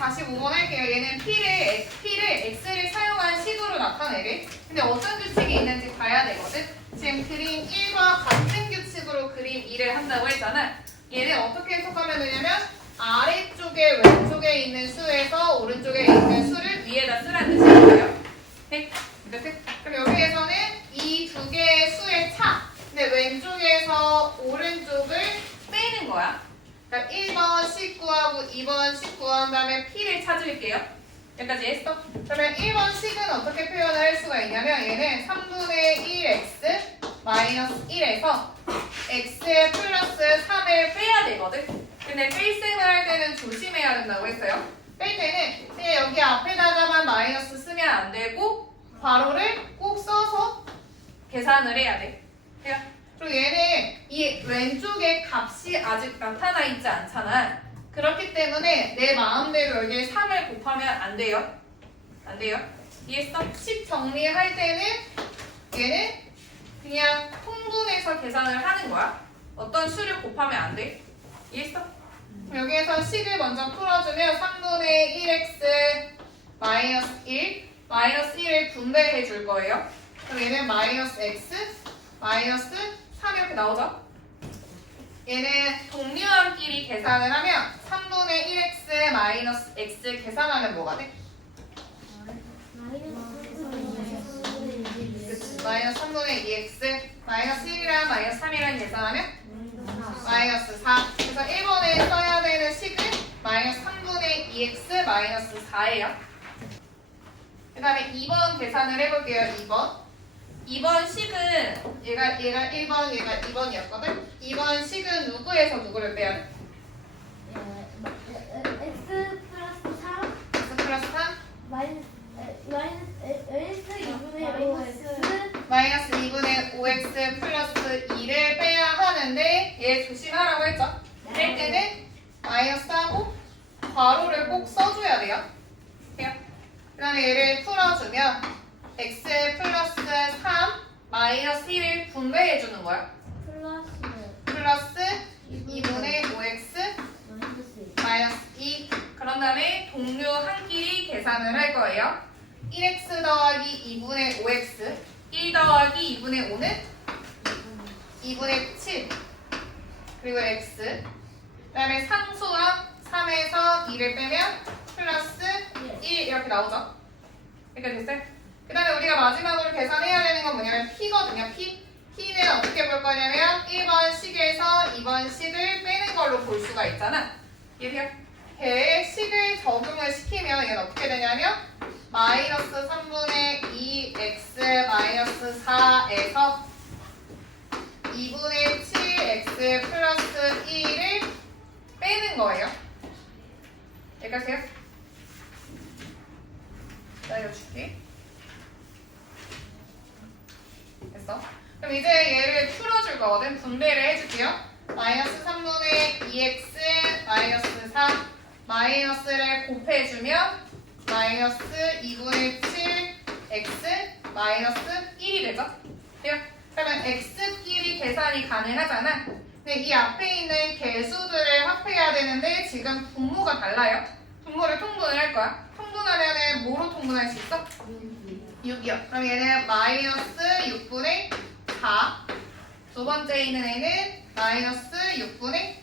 45번 할게요. 얘는 P를 X를 사용한 식으로 나타내래. 근데 어떤 규칙이 있는지 봐야 되거든. 지금 그림 1과 같은 규칙으로 그림 2를 한다고 했잖아. 얘는 어떻게 해석하면 되냐면 아래쪽에 왼쪽에 있는 수에서 오른쪽에 있는 수를 위에다 쓰라는 뜻이에요. 네? 그럼 여기에서는 이 두 개의 수의 차. 근데 왼쪽에서 오른쪽을 빼는 거야. 그러니까 1번 식 구하고 2번 식 구한 다음에 P를 찾을게요. 여기까지 했어? 그러면 1번 식은 어떻게 표현을 할 수가 있냐면 얘는 3분의 1x 마이너스 1에서 x에 플러스 3을 빼야 되거든. 근데 필승을 할 때는 조심해야 된다고 했어요. 뺄 때는 그냥 여기 앞에다가만 마이너스 쓰면 안 되고 괄호를 꼭 써서 계산을 해야 돼. 그리고 얘는 이 왼쪽에 값이 아직 나타나 있지 않잖아. 그렇기 때문에 내 마음대로 여기에 3을 곱하면 안 돼요. 안 돼요. 이해했어? 식 정리할 때는 얘는 그냥 통분해서 계산을 하는 거야. 어떤 수를 곱하면 안 돼. 이해했어? 여기에서 식을 먼저 풀어주면 3분의 1x 마이너스 1 마이너스 1을 분배해 줄 거예요. 그럼 얘는 마이너스 x 마이너스 3 이렇게 나오죠? 얘는 동류함끼리 계산을 하면 3분의 1x 마이너스 x 계산하면 뭐가 돼? 마이너스 3분의 2x 마이너스 1이랑 마이너스 3이랑 계산하면 마이너스 4. 그래서 1번에 써야 되는 식은 마이너스 3분의 2x 마이너스 4예요. 그 다음에 2번 계산을 해볼게요. 2번 식은 얘가 1번, 얘가 2번이었거든? 2번 식은 누구에서 누구를 빼야 돼? x 플러스 3 x 플러스 3 마이너스 2분의 5x 마이너스 2분의 5x 플러스 2를 빼야 하는데 얘 조심하라고 했죠? 뺄 때는 마이너스하고 괄호를 꼭 써줘야 돼요. 그 다음에 얘를 풀어주면 x 플러스 3 마이너스 1을 분배해주는 거야. 플러스 2분의 5x 마이너스 2. 그런 다음에 동류 한끼리 계산을 할 거예요. 1x 더하기 2분의 5x 1 더하기 2분의 5는 2분의 7 그리고 x 그 다음에 상수항 3에서 2를 빼면 플러스 1 이렇게 나오죠. 이렇게 됐어요? 그 다음에 우리가 마지막으로 계산해야 되는 건 뭐냐면 P거든요. P는 어떻게 볼 거냐면 1번 식에서 2번 식을 빼는 걸로 볼 수가 있잖아. 이해돼요? 걔의 식을 적용을 시키면 얘는 어떻게 되냐면 마이너스 3분의 2x 마이너스 4에서 2분의 7x 플러스 1을 빼는 거예요. 여기까지요? 기다려줄게. 됐어? 그럼 이제 얘를 풀어줄 거거든. 분배를 해줄게요. 마이너스 3분의 2x 마이너스 4 마이너스를 곱해주면 마이너스 2분의 7x 마이너스 1이 되죠? 그러면 x끼리 계산이 가능하잖아. 근데 이 앞에 있는 개수들을 합해야 되는데 지금 분모가 달라요. 분모를 통분을 할 거야. 통분하려면 뭐로 통분할 수 있어? 6이요. 그럼 얘는 마이너스 6분의 4. 두 번째 있는 애는 마이너스 6분의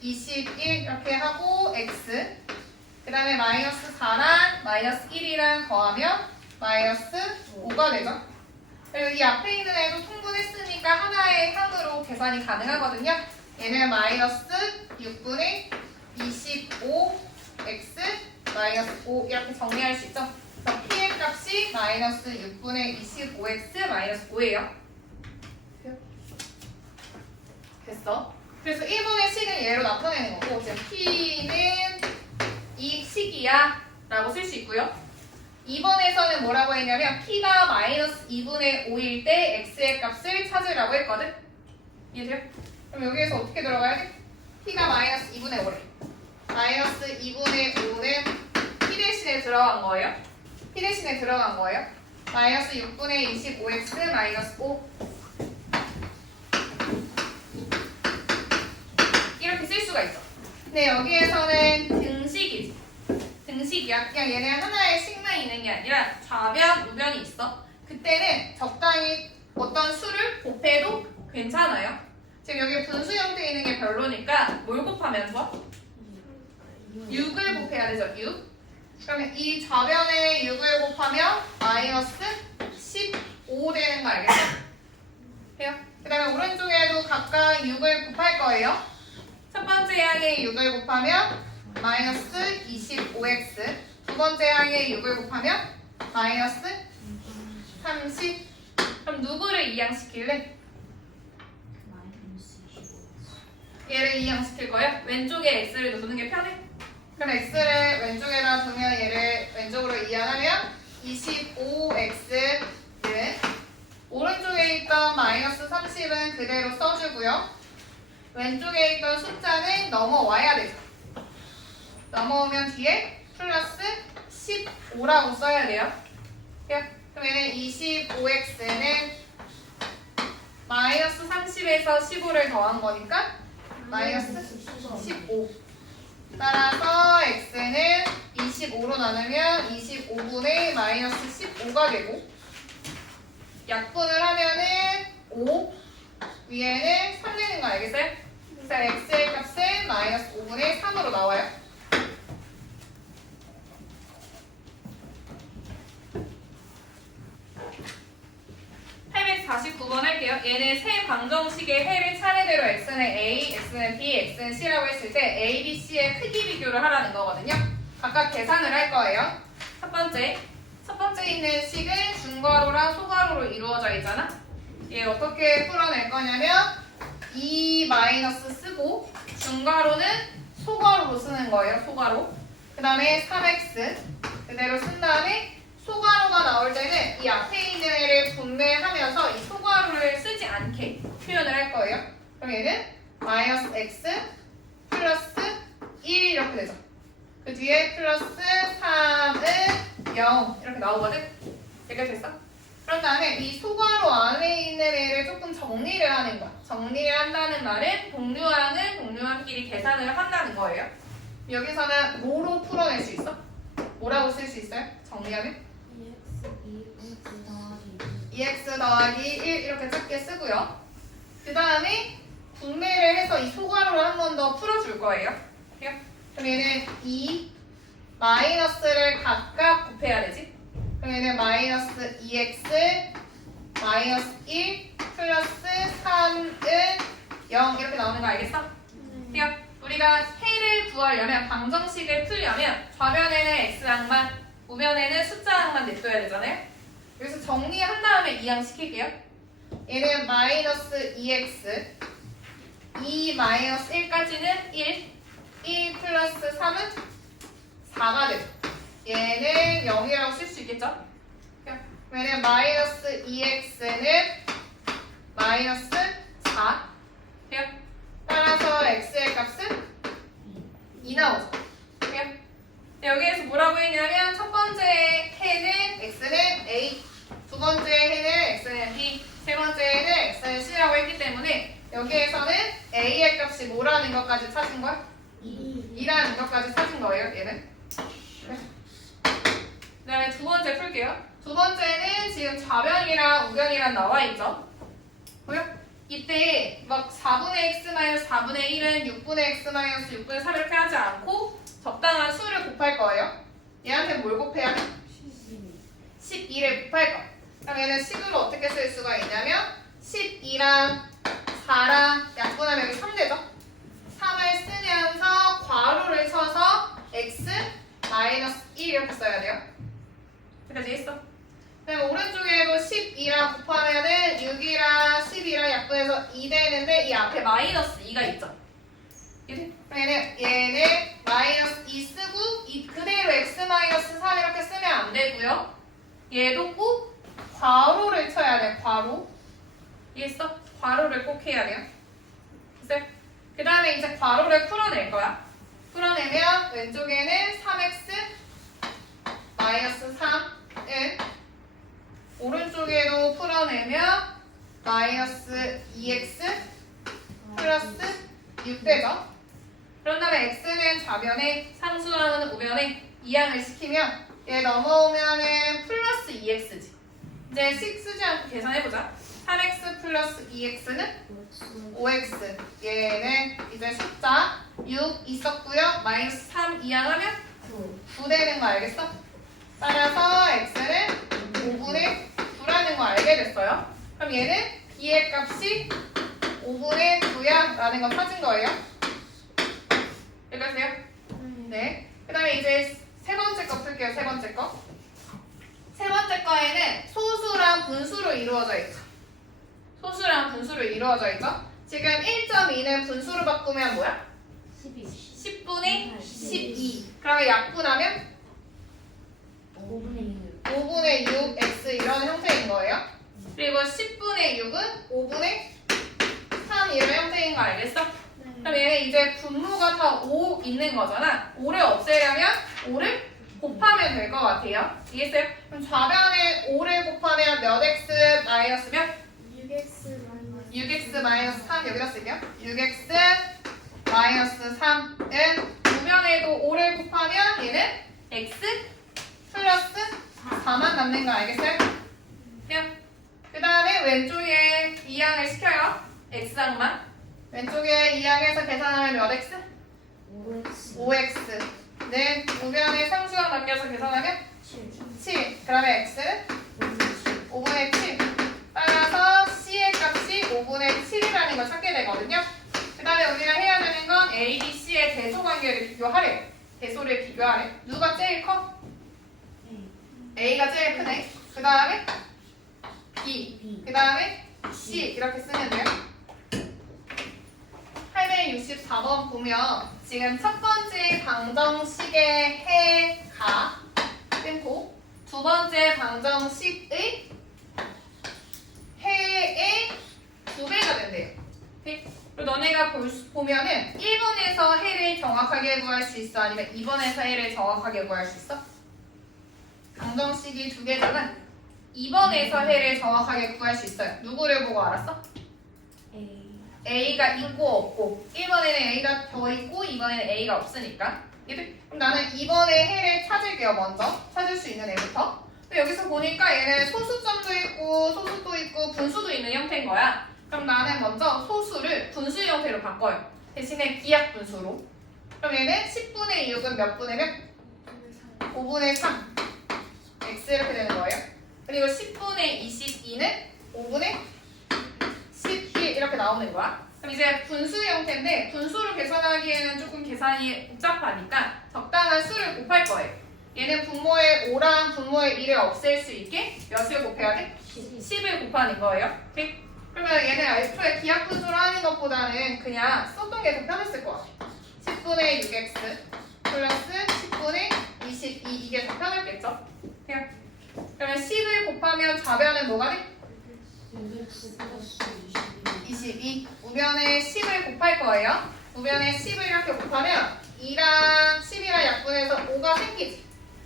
21 이렇게 하고 x. 그 다음에 마이너스 4랑 마이너스 1이랑 더하면 마이너스 5가 되죠. 그리고 이 앞에 있는 애도 통분했으니까 하나의 항으로 계산이 가능하거든요. 얘는 마이너스 6분의 25x 마이너스 5 이렇게 정리할 수 있죠. 그래서 P의 값이 마이너스 6분의 25x 마이너스 5예요. 됐어? 그래서 1번의 식은 얘로 나타내는 거고 지금 P는 이 식이야 라고 쓸 수 있고요. 2번에서는 뭐라고 했냐면 P가 마이너스 2분의 5일 때 X의 값을 찾으라고 했거든. 이해돼요? 그럼 여기에서 어떻게 들어가야 돼? P가 마이너스 2분의 5래. 마이너스 2분의 5는 P 대신에 들어간 거예요. P 대신에 들어간 거예요. 마이너스 6분의 25X 마이너스 5 이렇게 쓸 수가 있어. 근데 여기에서는 등식이지. 그냥 얘네 하나의 식만 있는 게 아니라 좌변, 우변이 있어. 그때는 적당히 어떤 수를 곱해도 괜찮아요. 지금 여기 분수 형태에 있는 게 별로니까 뭘 곱하면 좋아? 6을 곱해야 되죠. 6. 그러면 이 좌변에 6을 곱하면 마이너스 15 되는 거 알겠죠? 해요? 그 다음에 오른쪽에도 각각 6을 곱할 거예요. 첫 번째 항에 6을 곱하면 마이너스 25x, 두 번째 항에 6을 곱하면 마이너스 30. 그럼 누구를 이항시킬래? 얘를 이항시킬 거예요? 왼쪽에 x를 두는 게 편해? 그럼 x를 왼쪽에다 두면 얘를 왼쪽으로 이항하면 25x는 오른쪽에 있던 마이너스 30은 그대로 써주고요. 왼쪽에 있던 숫자는 넘어와야 되죠. 넘어오면 뒤에 플러스 15라고 써야 돼요. 그러면 25x는 마이너스 30에서 15를 더한 거니까 마이너스 15. 따라서 x는 25로 나누면 25분의 마이너스 15가 되고 약분을 하면은 5 위에는 3 되는 거 알겠어요? 그래서 x의 값은 마이너스 5분의 3으로 나와요. 할게요. 얘는 세 방정식의 해를 차례대로 x는 a, x는 b, x는 c라고 했을 때 a, b, c의 크기 비교를 하라는 거거든요. 각각 계산을 할 거예요. 첫 번째 있는 식은 중괄호랑 소괄호로 이루어져 있잖아. 얘 어떻게 풀어낼 거냐면 2 마이너스 쓰고 중괄호는 소괄호로 쓰는 거예요. 소괄호. 그 다음에 3x 그대로 쓴 다음에 소괄호가 나올 때는 이 앞에 있는 애를 분배하면서 이 소괄호를 쓰지 않게 표현을 할 거예요. 그럼 얘는 마이너스 x 플러스 1 이렇게 되죠. 그 뒤에 플러스 3은 0 이렇게 나오거든. 여기까지 됐어? 그런 다음에 이 소괄호 안에 있는 애를 조금 정리를 하는 거야. 정리를 한다는 말은 동류항은 동류항끼리 계산을 한다는 거예요. 여기서는 뭐로 풀어낼 수 있어? 뭐라고 쓸 수 있어요? 정리하면? 2x 더하기 1 이렇게 작게 쓰고요. 그 다음에 분배를 해서 이 소괄호를 한 번 더 풀어줄 거예요. 그럼 얘는 2 마이너스를 각각 곱해야 되지. 그럼 얘는 마이너스 2x 마이너스 1 플러스 3은 0 이렇게 나오는 거 알겠어? 우리가 해를 구하려면 방정식을 풀려면 좌변에는 x항만 우변에는 숫자항만 냅둬야 되잖아요. 그래서 정리한 다음에 이항시킬게요. 얘는 마이너스 2x 2 마이너스 1까지는 1 플러스 3은 4가 되죠. 얘는 0이라고 쓸 수 있겠죠? 왜냐면 마이너스 2x는 마이너스 4 따라서 x의 값은 2 나오죠. 여기에서 뭐라고 했냐면 첫 번째 해는 x는 a, 두 번째 해는 x는 b, 세 번째 해는 x는 c라고 했기 때문에 여기에서는 a의 값이 뭐라는 것까지 찾은 거야? 2라는 것까지 찾은 거예요, 얘는. 그 다음에 두 번째 풀게요. 두 번째는 지금 좌변이랑 우변이랑 나와 있죠. 보여? 이때 막 4분의 x 마이너스 4분의 1은 6분의 x 마이너스 6분의 3 이렇게 하지 않고 적당한 수를 곱할 거예요. 얘한테 뭘 곱해야 돼? 12를 곱할 거야. 그럼 얘는 10으로 어떻게 쓸 수가 있냐면 12랑 4랑 약분하면 여기 3 되죠? 3을 쓰면서 괄호를 쳐서 x 마이너스 1 이렇게 써야 돼요. 여기까지 했어? 그럼 오른쪽에도 12랑 곱하면은 6이랑 12랑 약분해서 2 되는데 이 앞에 마이너스 2가 있죠? 얘는 마이너스 2 쓰고 그대로 x 마이너스 3 이렇게 쓰면 안 되고요. 얘도 꼭 괄호를 쳐야 돼. 괄호. 이해했어? 괄호를 꼭 해야 돼요. 됐어요? 그 다음에 이제 괄호를 풀어낼 거야. 풀어내면 왼쪽에는 3x 마이너스 3은 오른쪽에도 풀어내면 마이너스 2x 플러스 6 되죠? 그런 다음에 x는 좌변에 상수항은 우변에 2항을 시키면 얘 넘어오면은 플러스 2x지. 이제 식 쓰지 않고 계산해보자. 3x 플러스 2x는 5x. 얘는 이제 숫자 6 있었고요. 마이너스 3 이항하면 9 되는 거 알겠어? 따라서 x는 5분의 9라는 거 알게 됐어요. 그럼 얘는 b의 값이 5분의 9야 라는 거 찾은 거예요. 여기까지요? 네. 그 다음에 이제 세 번째 거 풀게요. 세 번째 거. 세 번째 거에는 소수랑 분수로 이루어져 있죠. 소수랑 분수로 이루어져 있죠. 지금 1.2는 분수로 바꾸면 뭐야? 10분의 12. 그러면 약분하면 5분의 6x 이런 형태인 거예요. 그리고 10분의 6은 5분의 3 이런 형태인 거 알겠어? 그럼 얘는 이제 분모가 다 5 있는 거잖아. 5를 없애려면 5를 곱하면 될 것 같아요. 이해했어요? 그럼 좌변에 5를 곱하면 몇 x 마이너스 몇? 6x 마이너스 3 여기다 쓸게요. 6x 마이너스 3은 우변에도 5를 곱하면 얘는 x 플러스 4만 남는 거 알겠어요? 그 다음에 왼쪽에 2항을 시켜요. x항만. 왼쪽에 2항에서 계산하면 몇 x? 5x. 네, 우변에 상수항 남겨서 계산하면 7. 그러면 x는 5분의 7. 따라서 c의 값이 5분의 7이라는 걸 찾게 되거든요. 그 다음에 우리가 해야 되는 건 a, b, c의 대소 관계를 비교하래. 대소를 비교하래. 누가 제일 커? a가 제일 크네. 그 다음에 b. 그 다음에 c. 이렇게 쓰면 돼요. 864번 보면 지금 첫 번째 방정식의 해가 끊고 두 번째 방정식의 해의 2배가 된대요. 오케이? 그리고 너네가 보면은 1번에서 해를 정확하게 구할 수 있어? 아니면 2번에서 해를 정확하게 구할 수 있어? 방정식이 두 개잖아. 2번에서 해를 정확하게 구할 수 있어요. 누구를 보고 알았어? A가 있고 없고. 1번에는 A가 더 있고 2번에는 A가 없으니까. 그럼 나는 2번에 해를 찾을게요. 먼저 찾을 수 있는 애부터. 근데 여기서 보니까 얘는 소수점도 있고 소수도 있고 분수도 있는 형태인 거야. 그럼 나는 먼저 소수를 분수 형태로 바꿔요. 대신에 기하분수로. 그럼 얘는 10분의 6은 몇 분의 몇? 5분의 3 x 이렇게 되는 거예요. 그리고 10분의 22는 5분의 11 이렇게 나오는 거야. 그럼 이제 분수 형태인데 분수로 계산하기에는 조금 계산이 복잡하니까 적당한 수를 곱할 거예요. 얘는 분모의 5랑 분모의 1을 없앨 수 있게 몇을 곱해야 돼? 10을 곱하는 거예요. 오케이? 그러면 얘는 애초에 기하분수로 하는 것보다는 그냥 썼던 게 더 편했을 것 같아. 10분의 6x 플러스 10분의 22 이게 더 편했겠죠? 그러면 10을 곱하면 좌변은 뭐가 돼? 22. 우변에 10을 곱할 거예요. 우변에 10을 이렇게 곱하면 2랑 10이랑 약분해서 5가 생기지.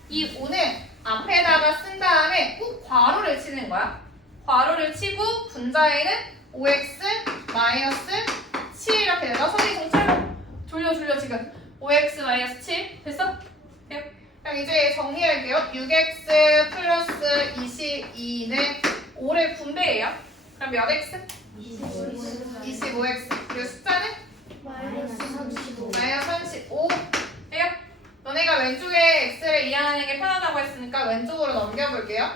이 5는 앞에다가 쓴 다음에 꼭 괄호를 치는 거야. 괄호를 치고 분자에는 5x 마이너스 7 이렇게 돼서 선생님 정찰 졸려 지금 5x 마이너스 7 됐어? 그럼 이제 정리할게요. 6x 플러스 22는 5를 분배해요. 그럼 몇 x? 25x. 그리고 숫자는? 마이너스 35. 마이너스 35. 돼요? 너네가 왼쪽에 x를 이해하는 게 편하다고 했으니까 왼쪽으로 넘겨볼게요.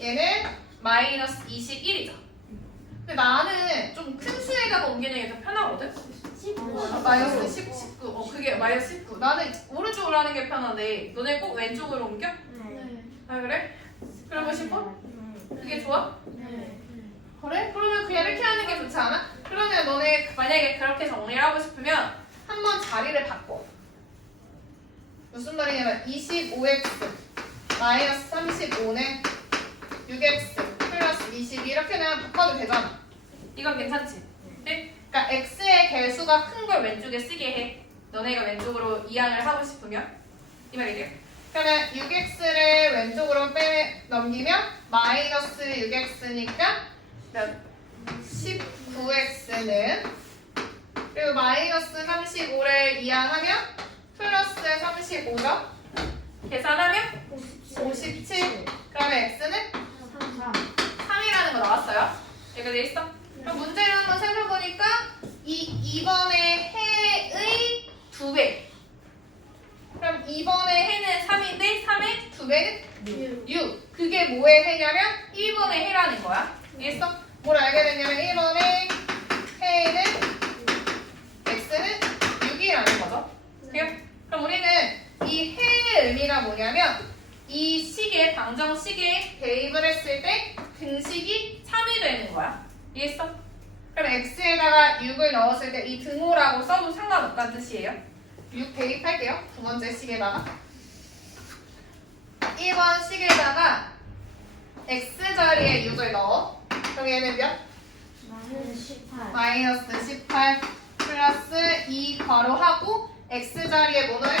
얘는 마이너스 21이죠. 근데 나는 좀 큰 수에다가 옮기는 게 더 편하거든? 마이너스 19. 그게 마이너스 19. 나는 오른쪽으로 하는 게 편한데 너네 꼭 왼쪽으로 옮겨? 아 그래? 그러고 싶어? 그게 좋아? 그래? 그러면 그냥 이렇게 하는 게 좋지 않아? 그러면 너네 만약에 그렇게 정리를 하고 싶으면 한번 자리를 바꿔. 무슨 말이냐면 25x 마이너스 35는 6x 플러스 22 이렇게는 바꿔도 되잖아. 이건 괜찮지? 네? 그러니까 x의 개수가 큰 걸 왼쪽에 쓰게 해. 너네가 왼쪽으로 이항을 하고 싶으면 이 말이에요. 그러면 6x를 왼쪽으로 넘기면 마이너스 6x니까 19x는 그리고 마이너스 35를 이항하면 플러스 35죠. 계산하면 57. 그러면 x는 3이라는 거 나왔어요. 여기가 돼 있어. 그럼 문제를 한번 살펴보니까 이번에 해의 2배. 그럼 이번에 해는 3인데 3의 2배는 6. 그게 뭐의 해냐면 1번의 해라는 거야. 이해했어? 뭘 알게 됐냐면 1번의 해는 x는 6이라는 거죠. 돼요? 그럼 우리는 이 해의 의미가 뭐냐면 이 시계, 방정 시계에 대입을 했을 때 등식이 3이 되는 거야. 이해했어? 그럼 x에다가 6을 넣었을 때 이 등호라고 써도 상관없다는 뜻이에요. 6 대입할게요. 두 번째 식에다가 1번 식에다가 x 자리에 6을 넣어. 그럼 얘는 몇? 마이너스 18 플러스 2 괄호하고 x 자리에 뭐 넣어요?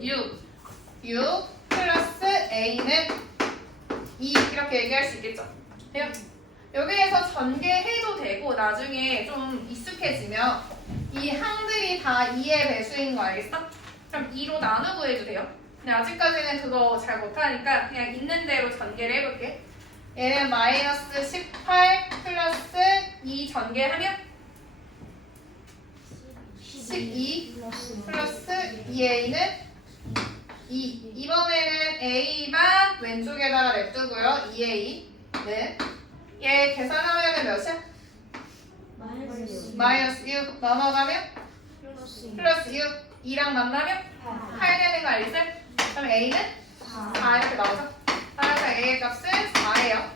6 플러스 a는 2 이렇게 얘기할 수 있겠죠? 돼요? 여기에서 전개해도 되고 나중에 좀 익숙해지면 이 항들이 다 2의 배수인 거 알겠어? 그럼 2로 나누고 해도 돼요. 근데 아직까지는 그거 잘 못하니까 그냥 있는 대로 전개를 해볼게. 얘는 마이너스 18 플러스 2 전개하면 12 플러스 2a는 2. 이번에는 a만 왼쪽에다가 냅두고요. 2a는 얘 계산하면 몇이야? 마이너스 6 넘어가면 플러스 6 2랑 만나면 8 되는 거 알겠어요? 그럼 a는 4 이렇게 나오죠? 따라서 a의 값은 4예요.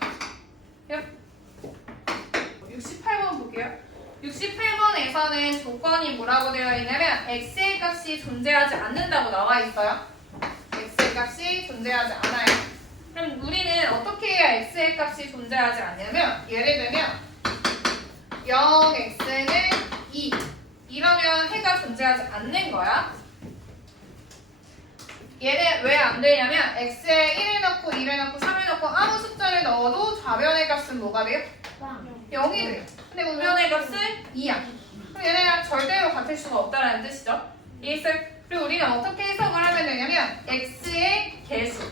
68번 볼게요. 68번에서는 조건이 뭐라고 되어 있냐면 x의 값이 존재하지 않는다고 나와 있어요. x의 값이 존재하지 않아요. 그럼 우리는 어떻게 해야 x의 값이 존재하지 않냐면 예를 들면 0x는 2 이러면 해가 존재하지 않는 거야. 얘는 왜 안 되냐면 x에 1을 넣고 2를 넣고 3을 넣고 아무 숫자를 넣어도 좌변의 값은 뭐가 돼요? 0이 돼요. 근데 우변의 값은 2야. 그럼 얘네가 절대로 같을 수가 없다는 뜻이죠. 이해했어요? 그리고 우리는 어떻게 해석을 하면 되냐면 x의 개수는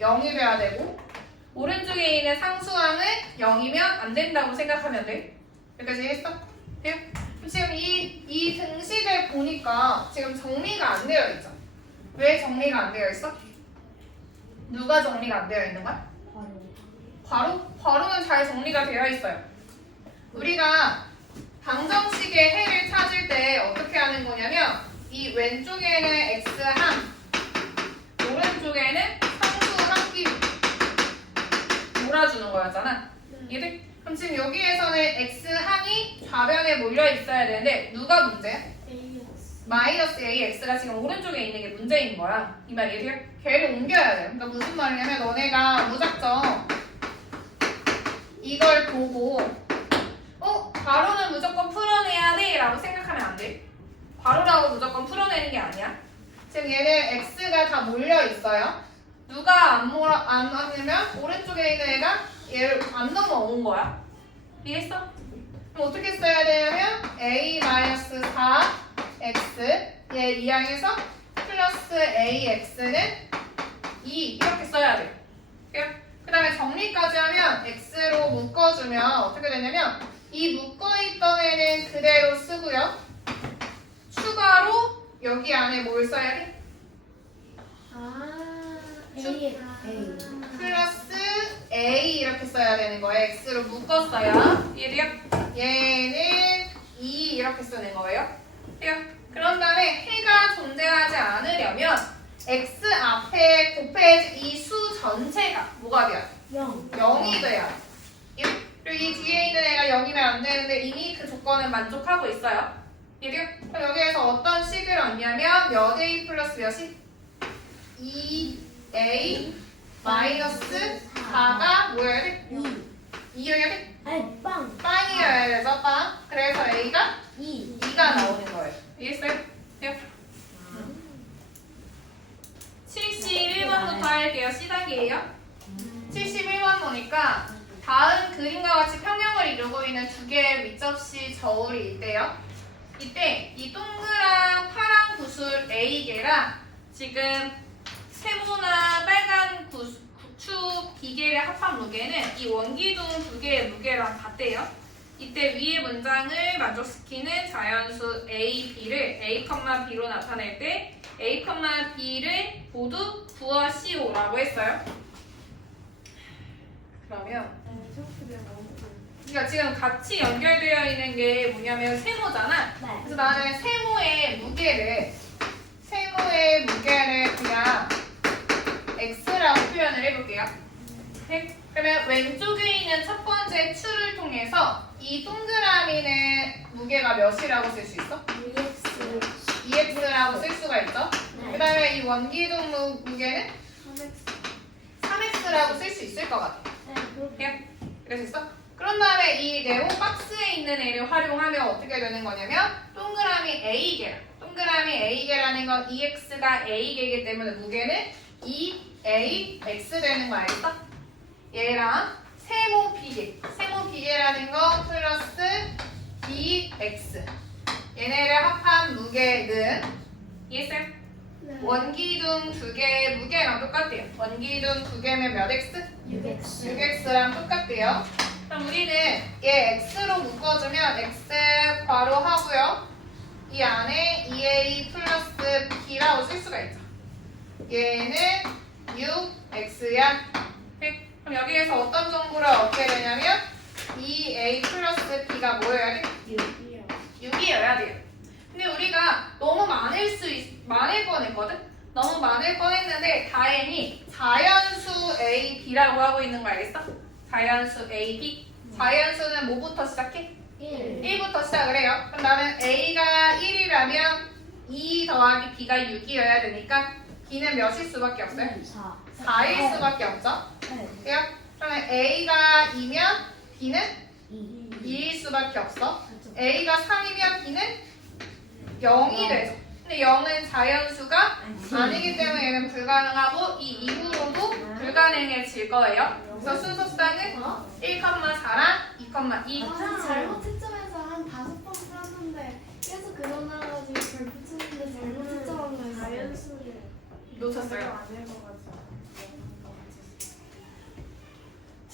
0이 돼야 되고 오른쪽에 있는 상수항은 0이면 안 된다고 생각하면 돼. 여기까지 이해했어? 돼요? 지금 이 등식을 보니까 지금 정리가 안 되어 있죠? 왜 정리가 안 되어 있어? 누가 정리가 안 되어 있는 거야? 괄호? 괄호는 잘 정리가 되어 있어요. 우리가 방정식의 해를 찾을 때 어떻게 하는 거냐면 이 왼쪽에는 x항 오른쪽에는 상수 한 끼 몰아주는 거였잖아. 이해돼? 그럼 지금 여기에서는 x항이 좌변에 몰려 있어야 되는데 누가 문제야? 마이너스 ax가 지금 오른쪽에 있는 게 문제인 거야. 이 말 이해돼요? 걔를 옮겨야 돼. 그러니까 무슨 말이냐면 너네가 무작정 이걸 보고 괄호는 무조건 풀어내야 돼 라고 생각하면 안 돼. 괄호라고 무조건 풀어내는 게 아니야. 지금 얘는 x가 다 몰려 있어요. 누가 안 하면 오른쪽에 있는 애가 얘를 안 넘어온 거야. 이해했어? 그럼 어떻게 써야 되냐면 a-4x 얘 이항에서 플러스 ax는 2 이렇게 써야 돼. 그 다음에 정리까지 하면 x로 묶어주면 어떻게 되냐면 이 묶어있던 애는 그대로 쓰고요. 추가로 여기 안에 뭘 써야 돼? 플러스 a 이렇게 써야 되는 거예요. x로 묶었어요. 이해돼요? 얘는 2 이렇게 쓰는 거예요. 돼요? 그런 다음에 해가 존재하지 않으려면 x 앞에 곱해진 이 수 전체가 뭐가 돼야 돼? 0이 돼야 돼. 그리고 이 뒤에 있는 애가 0이면 안 되는데 이미 그 조건은 만족하고 있어요. 이해돼요? 그럼 여기에서 어떤 식을 얻냐면 몇 a 플러스 몇이? 2a 마이너스 4가 뭐여야 돼? 2여야 돼? 빵이어야 되죠, 빵. 그래서 a가 2가 나오는 거예요. 이해했어요? 돼요? 71번부터 할게요. 시작이에요. 71번 보니까 다음 그림과 같이 평형을 이루고 있는 두 개의 밑접시 저울이 있대요. 이때 이 동그란 파란 구슬 A개랑 지금 세모나 빨간 구축 비계의 합한 무게는 이 원기둥 두 개의 무게랑 같대요. 이때 위의 문장을 만족시키는 자연수 A, B를 A, B로 나타낼 때 A, B를 모두 부하 CO라고 했어요. 그러면 그러니까 지금 같이 연결되어 있는 게 뭐냐면 세모잖아. 네. 그래서 나는 세모의 무게를 그냥 X라고 표현을 해볼게요. 네? 그러면 왼쪽에 있는 첫 번째 추를 통해서 이 동그라미는 무게가 몇이라고 쓸 수 있어? EX라고 쓸 수가 있죠. 그 다음에 이 원기둥 무게는 3X라고 쓸 수 있을 것 같아. 그래서 있어? 그런 다음에 이 네모 박스에 있는 애를 활용하면 어떻게 되는 거냐면 동그라미 A개라는 건 EX가 A개이기 때문에 무게는 2AX 되는 거 알겠어? 얘랑 세모 비계라는 거 플러스 BX 얘네를 합한 무게는 이해했어요? 원기둥 두 개의 무게랑 똑같대요. 원기둥 두 개면 몇 X? 6X랑 똑같대요. 그럼 우리는 얘 X로 묶어주면 X 괄호 하고요. 이 안에 2A 플러스 B라고 쓸 수가 있죠. 얘는 6X야. 그럼 여기에서 어떤 정보를 얻게 되냐면 2A 플러스 B가 뭐여야 돼? 6이어야 돼요. 근데 우리가 너무 많을 뻔했거든? 너무 많을 뻔했는데 다행히 자연수 A, B라고 하고 있는 거 알겠어? 자연수 A, B. 자연수는 뭐부터 시작해? 1부터 시작을 해요. 그럼 나는 A가 1이라면 2 더하기 B가 6이어야 되니까 B는 몇일 수밖에 없어요? 4일 수밖에 없죠? 그래요? 그러면 A가 2면 B는 2일 수밖에 없어. A가 3이면 B는 0이 되죠. 근데 0은 자연수가 아니기 때문에 얘는 불가능하고 이 이후로도 불가능해질 거예요. 그래서 순서상은 1,4랑 2,2. 잘못 채점해서 한 5번 풀었는데 계속 그러나가지고 별 붙였는데 잘못 채점한 거예요. 자연수를 놓쳤어요.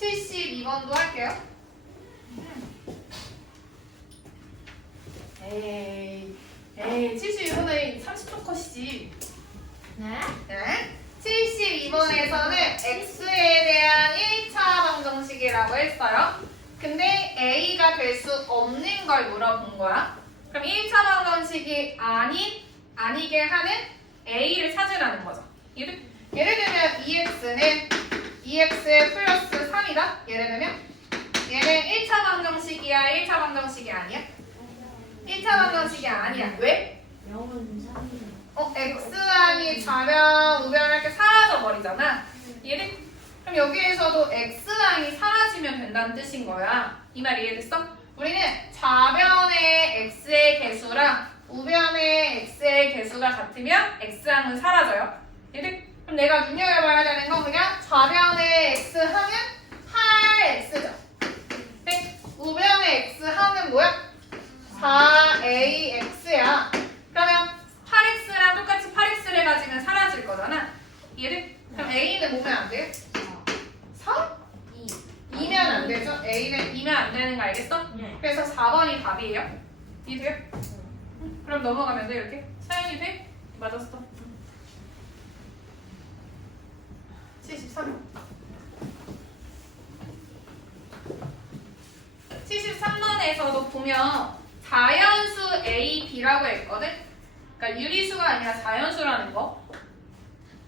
72번도 할게요. 에이 72번은 30초 컷이지. 네? 72번에서는 X에 대한 1차 방정식이라고 했어요. 근데 A가 될 수 없는 걸 물어본 거야. 그럼 1차 방정식이 아니게 하는 A를 찾으라는 거죠. 예를 들면 EX는 2X 플러스 3이다. 예를 들면 얘는 1차 방정식이야, 1차 방정식이 아니야? 1차 방정식이 아니야. 왜? X항이 좌변, 우변 이렇게 사라져 버리잖아. 그럼 여기에서도 X항이 사라지면 된다는 뜻인 거야. 이 말 이해됐어? 우리는 좌변의 X의 개수랑 우변의 X의 개수가 같으면 X항은 사라져요. 그럼 내가 눈여겨봐야 되는 건 그냥 좌변의 X항은 8X죠. 근데 우변의 X항은 뭐야? 4AX야. 그러면 8X랑 똑같이 8X를 가지면 사라질 거잖아. 이해돼? 그럼 A는 뭐면 안 돼요? 4? 2면 안 되죠? A는 2면 안 되는 거 알겠어? 그래서 4번이 답이에요. 이해돼요? 그럼 넘어가면 돼 이렇게? 사연이 돼? 맞았어. 73. 73번에서도 보면 자연수 A, B라고 했거든? 그러니까 유리수가 아니라 자연수라는 거.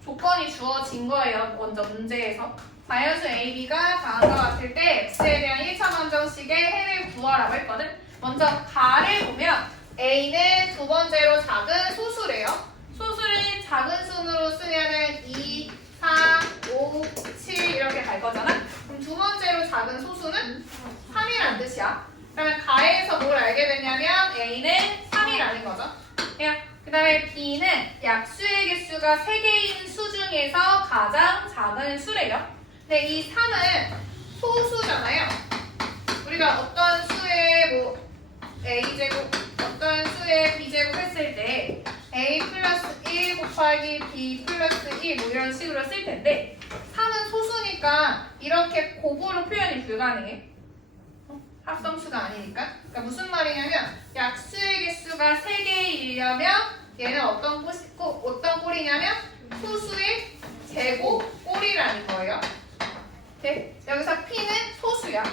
조건이 주어진 거예요. 먼저 문제에서. 자연수 A, B가 다음과 같을 때 X에 대한 1차 방정식의 해를 구하라고 했거든? 먼저 가를 보면 A는 두 번째로 작은 소수래요. 소수를 작은 순으로 쓰면은 2, 4, 5, 7 이렇게 갈 거잖아? 그럼 두 번째로 작은 소수는 3이라는 뜻이야. 그러면 가에서 뭘 알게 됐냐면 A는 3이라는 거죠. 그 다음에 B는 약수의 개수가 3개인 수 중에서 가장 작은 수래요. 근데 이 3은 소수잖아요. 우리가 어떤 수의 A제곱, 어떤 수의 B제곱 했을 때 a 플러스 1 곱하기 b 플러스 1 뭐 이런 식으로 쓸 텐데 3은 소수니까 이렇게 곱으로 표현이 불가능해. 합성수가 아니니까. 그러니까 무슨 말이냐면 약수의 개수가 3개이려면 얘는 어떤 꼴이냐면 소수의 제곱 꼴이라는 거예요. 오케이? 여기서 p는 소수야.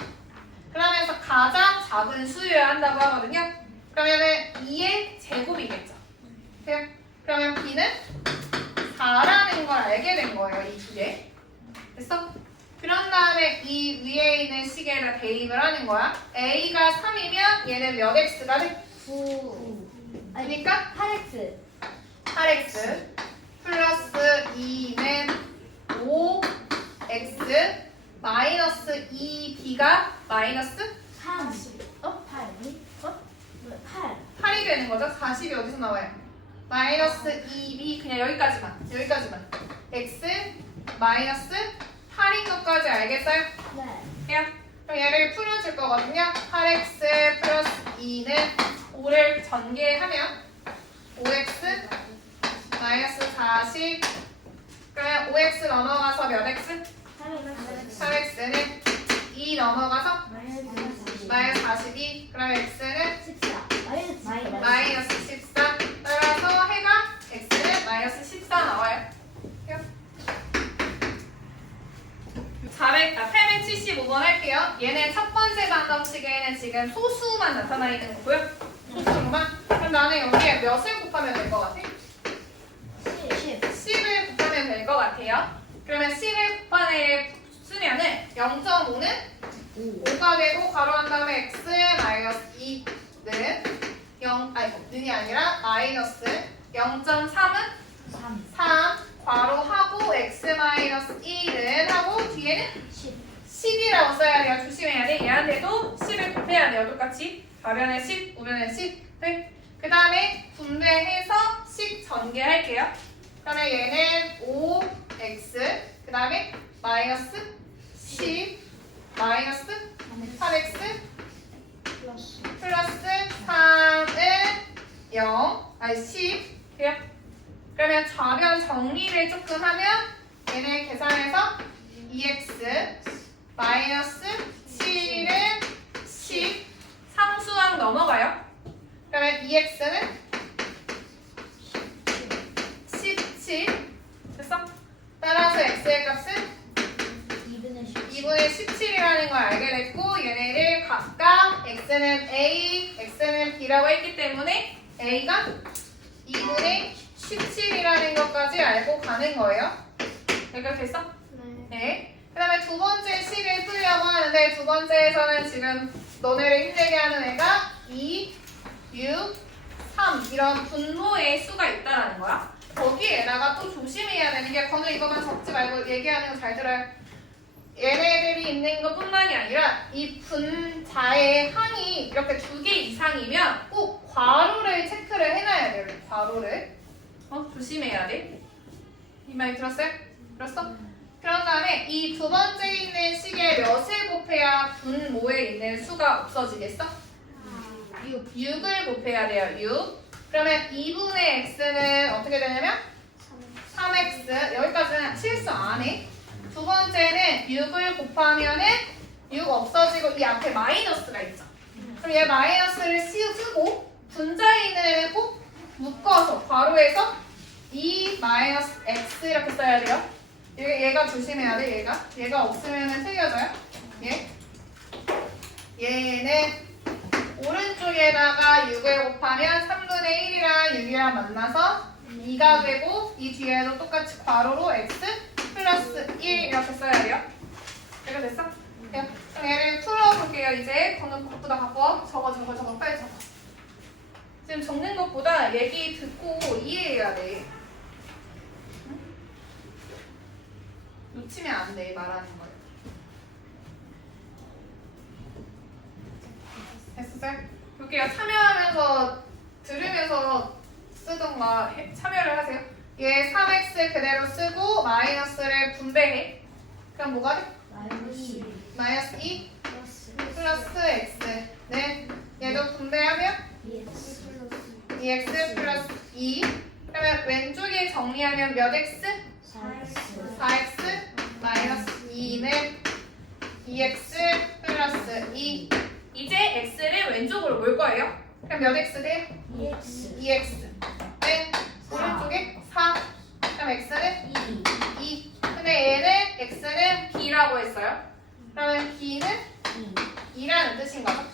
그러면서 가장 작은 수여야 한다고 하거든요. 그러면은 2의 제곱이겠죠. 오케이? 그러면 b는 4라는 걸 알게 된 거예요. 이 두 개. 됐어? 그런 다음에 이 위에 있는 식에다 대입을 하는 거야. a가 3이면 얘는 몇 x가 돼? 9. 그러니까 8x. 8x 플러스 2는 5x 마이너스 2b가 마이너스 3. 8. 어? 8. 8이 되는 거죠? 40이 어디서 나와요? 마이너스 2b 그냥 여기까지만 x 마이너스 8인 것까지 알겠어요? 네. 그럼 얘를 풀어줄 거거든요. 8x 플러스 2는 5를 전개하면 5x 마이너스 40 그러면 5x 넘어가서 몇 x? 3x는 2 넘어가서 마이너스 42 그러면 x는 14. 마이너스 14 따라서 해가 x는 마이너스 14 나와요. 875번 할게요. 얘는 첫 번째 방정식에는 지금 소수만 나타나 있는 거고요. 소수로만. 그럼 나는 여기에 몇을 곱하면 될 것 같아? 10을 곱하면 될 것 같아요. 그러면 10을 곱하는 수면은 0.5는 5가 되고 가로 한 다음에 x 마이너스 2는 는이 아니라 마이너스 0.3은 3 괄호하고 x 마이너스 1은 하고 뒤에는 10이라고 써야 돼요. 조심해야 돼. 얘한테도 10을 곱해야 돼요. 똑같이. 좌변에 10, 우변에 10. 네. 그 다음에 분배해서 식 전개할게요. 그러면 얘는 5x 그 다음에 마이너스 10 마이너스 8x 플러스 3은 0 10 돼요? 그러면 좌변 정리를 조금 하면 얘는 계산해서 2x 마이너스 7은 10 상수항 넘어가요. 그러면 2x는 17 됐어? 따라서 x의 값은 2분의 17이라는 걸 알게 됐고 얘네를 각각 x는 a, x는 b라고 했기 때문에 a가 2분의 17이라는 것까지 알고 가는 거예요. 여기까지 됐어? 네. 그 다음에 두 번째 식을 풀려고 하는데 두 번째에서는 지금 너네를 힘들게 하는 애가 2, 6, 3 이런 분모의 수가 있다라는 거야. 거기에다가 또 조심해야 되는 게 건우 이거만 적지 말고 얘기하는 거 잘 들어요. 얘네들이 있는 것뿐만이 아니라 이 분자의 항이 이렇게 2개 이상이면 꼭 괄호를 체크를 해놔야 돼요. 괄호를. 조심해야 돼. 이 말 들었어요? 들었어? 그런 다음에 이 두 번째 있는 식에 몇을 곱해야 분모에 있는 수가 없어지겠어? 6을 곱해야 돼요. 6. 그러면 2분의 x는 어떻게 되냐면 3x. 여기까지는 실수 안 해. 두 번째는 6을 곱하면은 6 없어지고 이 앞에 마이너스가 있죠. 그럼 얘 마이너스를 쓰고 분자에 있는 애는 꼭 묶어서 괄호에서 2 마이너스 x 이렇게 써야 돼요. 얘가 조심해야 돼. 얘가 없으면은 틀려져요. 얘는 오른쪽에다가 6을 곱하면 3분의 1이랑 6이랑 만나서 2가 되고 이 뒤에도 똑같이 괄호로 x 플러스 1 이렇게 써야 돼요. 이거 됐어? 그럼 얘를 풀어볼게요. 이제 적는 것보다 갖고 적어 빨리 적어. 지금 적는 것보다 얘기 듣고 이해해야 돼. 놓치면 안 돼. 말하는 걸. 됐었어요? 볼게요. 참여하면서 들으면서 쓰던가 참여를 하세요. 얘 3x 그대로 쓰고 마이너스를 분배해. 그럼 뭐가 돼? 마이너스 2 플러스 x. 네. 얘도 분배하면 2x 플러스 2 그러면 왼쪽에 정리하면 몇 x? 4x 마이너스 2는 2x 플러스 2. 이제 x를 왼쪽으로 몰 거예요. 그럼 몇 x 돼요? 2x. 네. 오른쪽에 4. 그럼 x는 2. 근데 얘는 x는 b라고 했어요. 그러면 b는 2라는 뜻인 거죠.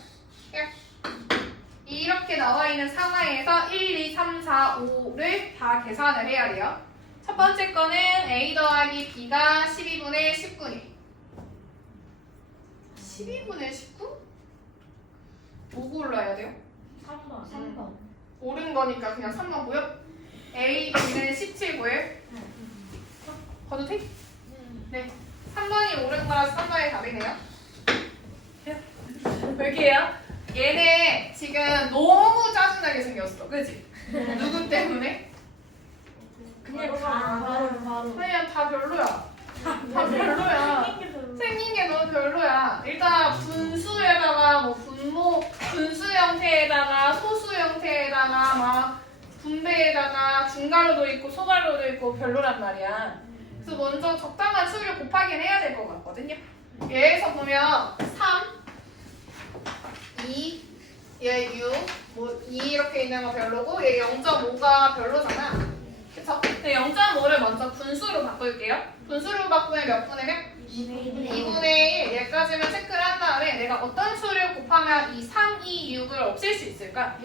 이렇게 나와 있는 상황에서 1, 2, 3, 4, 5를 다 계산을 해야 돼요. 첫 번째 거는 a 더하기 b가 12분의 19니 12분의 19? 뭐 골라야 돼요? 3번. 옳은 거니까 그냥 3번 고요. a, b는 17고요. 거도 돼? 네. 3번이 옳은 거라서 3번이 답이네요. 왜 이렇게 해요? 얘네 지금 너무 짜증나게 생겼어. 그치? 누구 때문에? 그냥 바로. 그냥 다 별로야. 다 별로야. 생긴 게 너무 별로야. 일단 분수에다가 뭐 분수 형태에다가 소수 형태에다가 막 분배에다가 중괄호도 있고 소괄호도 있고 별로란 말이야. 그래서 먼저 적당한 수를 곱하긴 해야 될 것 같거든요. 얘에서 보면 3, 2, 얘 6, 뭐 2 이렇게 있는 거 별로고 얘 0.5가 별로잖아. 그쵸? 근데 0.5를 먼저 분수로 바꿀게요. 분수로 바꾸면 몇 분의 몇? 2분의 1 얘까지만 체크를 한 다음에 내가 어떤 수를 곱하면 이 3, 2, 6을 없앨 수 있을까?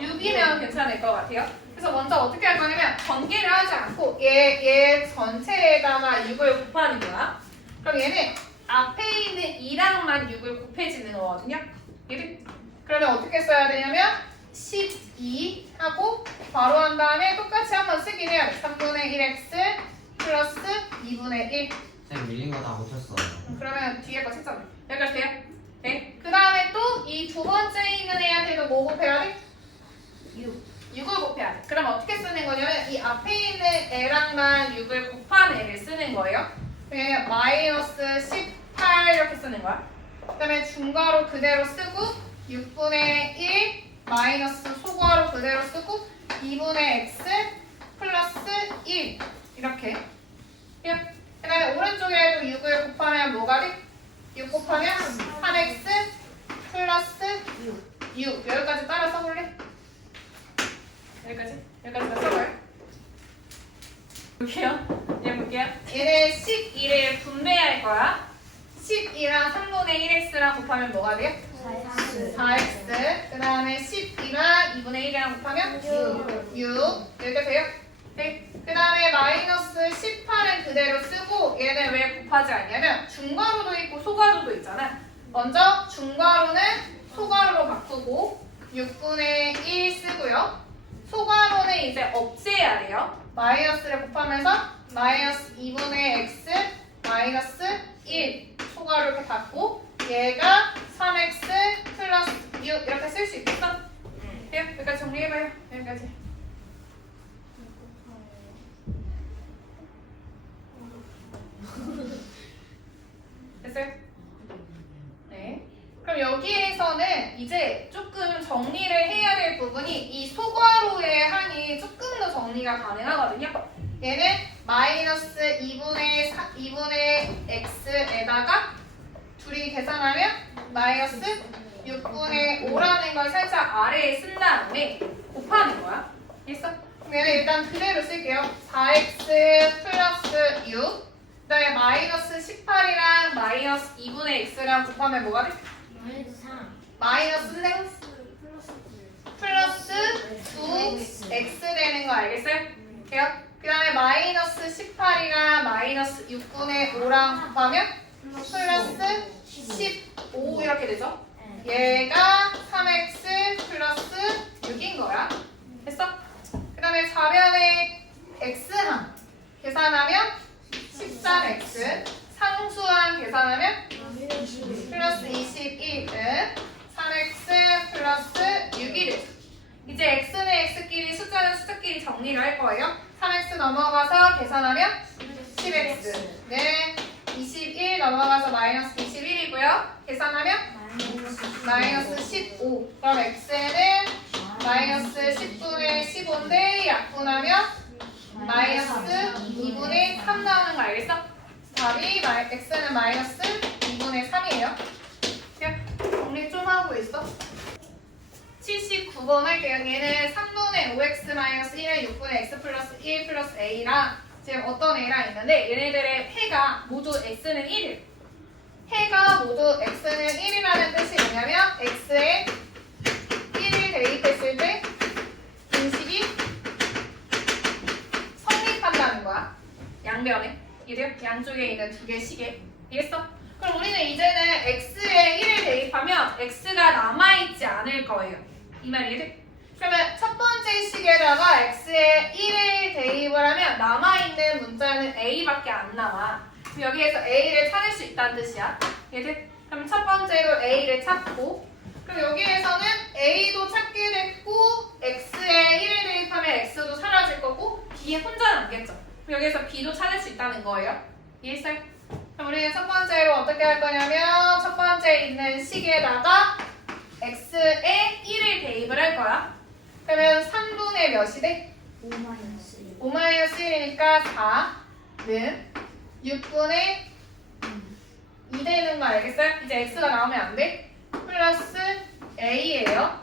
6이면 괜찮을 것 같아요. 그래서 먼저 어떻게 할 거냐면 전개를 하지 않고 얘 전체에다가 6을 곱하는 거야. 그럼 얘는 앞에 있는 2랑만 6을 곱해지는 거거든요. 얘를 그러면 어떻게 써야 되냐면 12 하고 바로 한 다음에 똑같이 한번 쓰긴 해야 돼. 3분의 1x 플러스 2분의 1. 쌤 밀린 거 다 고쳤어요. 그러면 뒤에 거 책상 여기까지 돼요? 네. 그 다음에 또 이 두 번째 있는 애한테도 뭐 곱해야 돼? 6을 곱해야 돼. 그럼 어떻게 쓰는 거냐면 이 앞에 있는 애랑만 6을 곱한 애를 쓰는 거예요. 그냥 마이너스 18 이렇게 쓰는 거야. 그 다음에 중괄호 그대로 쓰고 6분의 1 마이너스 소괄호 그대로 쓰고 2분의 x 플러스 1 이렇게. 그 다음에 오른쪽에도 6을 곱하면 뭐가 돼? 6 곱하면 3x 플러스 6 여기까지 따라 써볼래? 여기까지만 써봐요. 볼게요. 얘 볼게요. 얘는 12를 분배할 거야. 12랑 3분의 1x랑 곱하면 뭐가 돼요? 4x. 그 다음에 12랑 2분의 1이랑 곱하면 6. 여기까지 돼요? 네. 그 다음에 마이너스 18은 그대로 쓰고 얘는 왜 곱하지 않냐면 중괄호도 있고 소괄호도 있잖아. 먼저 중괄호는 소괄호로 바꾸고 6분의 1 쓰고요. 소괄호는 이제 없애야 돼요. 마이너스를 곱하면서 마이너스 2분의 x 마이너스 1 소괄호 이렇게 받고 얘가 3x 플러스 6 이렇게 쓸 수 있겠어? 네. 여기까지 정리해봐요. 여기까지. 됐어요? 네. 그럼 여기에서는 이제 조금 정리를 해야 될 부분이 이 소괄호의 항이 조금 더 정리가 가능하거든요. 얘는 마이너스 2분의 x에다가 둘이 계산하면 마이너스 6분의 5라는 걸 살짝 아래에 쓴 다음에 곱하는 거야. 됐어? 그럼 얘는 일단 그대로 쓸게요. 4x 플러스 6 그 다음에 마이너스 18이랑 마이너스 2분의 x랑 곱하면 뭐가 돼? 마이너스인데 플러스 2x 되는 거 알겠어요? 돼요? 그 다음에 마이너스 18이랑 마이너스 6분의 5랑 곱하면 플러스 15 이렇게 되죠? 얘가 3x 플러스 6인 거야. 됐어? 그 다음에 좌변에 x항 계산하면 13x 상수항 계산하면 플러스 21은 3x 플러스 6이 되죠. 이제 x는 x끼리 숫자는 숫자끼리 정리를 할 거예요. 3x 넘어가서 계산하면 10x 네 21 넘어가서 마이너스 21이고요. 계산하면 마이너스 15 그럼 x는 마이너스 10분의 15인데 약분하면 마이너스 2분의 3 나오는 거 알겠어? 답이 x는 마이너스 2분의 3이에요. 정리 좀 하고 있어. 79번 할게요. 얘는 3분의 5x 마이너스 1은 6분의 x 플러스 1 플러스 a랑 지금 어떤 a랑 있는데 얘네들의 해가 모두 x는 1이에요. 해가 모두 x는 1이라는 뜻이 뭐냐면 x에 1을 대입했을 때 등식이 성립한다는 거야. 양변에. 이래요? 양쪽에 있는 두 개의 시계. 이해했어? 그럼 우리는 이제는 x에 1을 대입하면 x가 남아있지 않을 거예요. 이 말 이해돼? 그러면 첫 번째 식에다가 x에 1을 대입을 하면 남아있는 문자는 a밖에 안 남아. 그럼 여기에서 a를 찾을 수 있다는 뜻이야. 이해돼? 그럼 첫 번째로 a를 찾고 그럼 여기에서는 a도 찾게 됐고 x에 1을 대입하면 x도 사라질 거고 b에 혼자 남겠죠. 그럼 여기에서 b도 찾을 수 있다는 거예요. 이해했어요? 그럼 우리는 첫 번째로 어떻게 할 거냐면 첫 번째 있는 식에다가 x에 1을 대입을 할 거야. 그러면 3분의 몇이 돼? 5-1이니까 4는 6분의 2 되는 거 알겠어요? 이제 x가 나오면 안 돼? 플러스 a예요.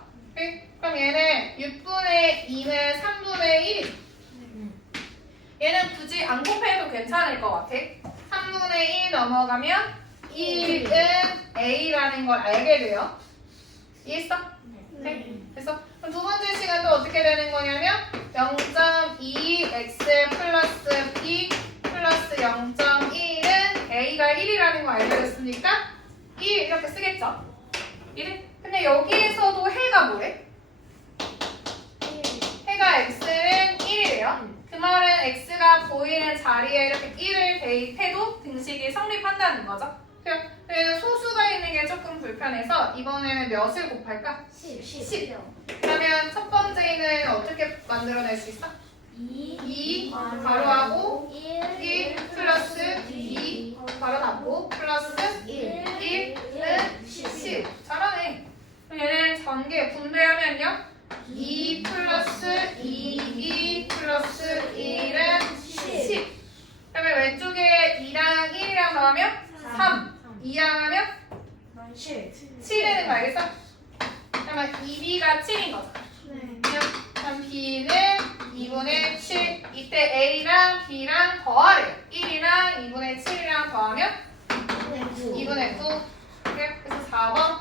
그럼 얘는 6분의 2는 3분의 1. 얘는 굳이 안 곱해도 괜찮을 것 같아. 3분의 1 넘어가면 1은 a라는 걸 알게 돼요. 이해했어? 네. 그래서 그럼 두 번째 시간도 어떻게 되는 거냐면 0.2x 플러스 b 플러스 0.1은 a가 1이라는 거 알게 됐으니까 1 이렇게 쓰겠죠? 1. 근데 여기에서도 해가 뭐래? 해가 x는 1이래요. 그 말은 x가 보이는 자리에 이렇게 1을 대입해도 등식이 성립한다는 거죠. 그래서 소수가 있는 게 조금 불편해서 이번에는 몇을 곱할까? 10. 그러면 첫 번째는 어떻게 만들어낼 수 있어? 2 가로하고 1 플러스 2 가로 닫고 플러스 1은 10. 잘하네. 그럼 얘는 전개 분배하면요? 2 플러스 2 플러스 1은 10. 그러면 왼쪽에 2랑 1이랑 더하면 3. 2랑 하면 7 되는 거 알겠어? 그러면 2b가 7인 거죠. 그럼 b는 2분의 7. 이때 a랑 b랑 더하래요. 1이랑 2분의 7이랑 더하면 2분의 9. 그래서 4번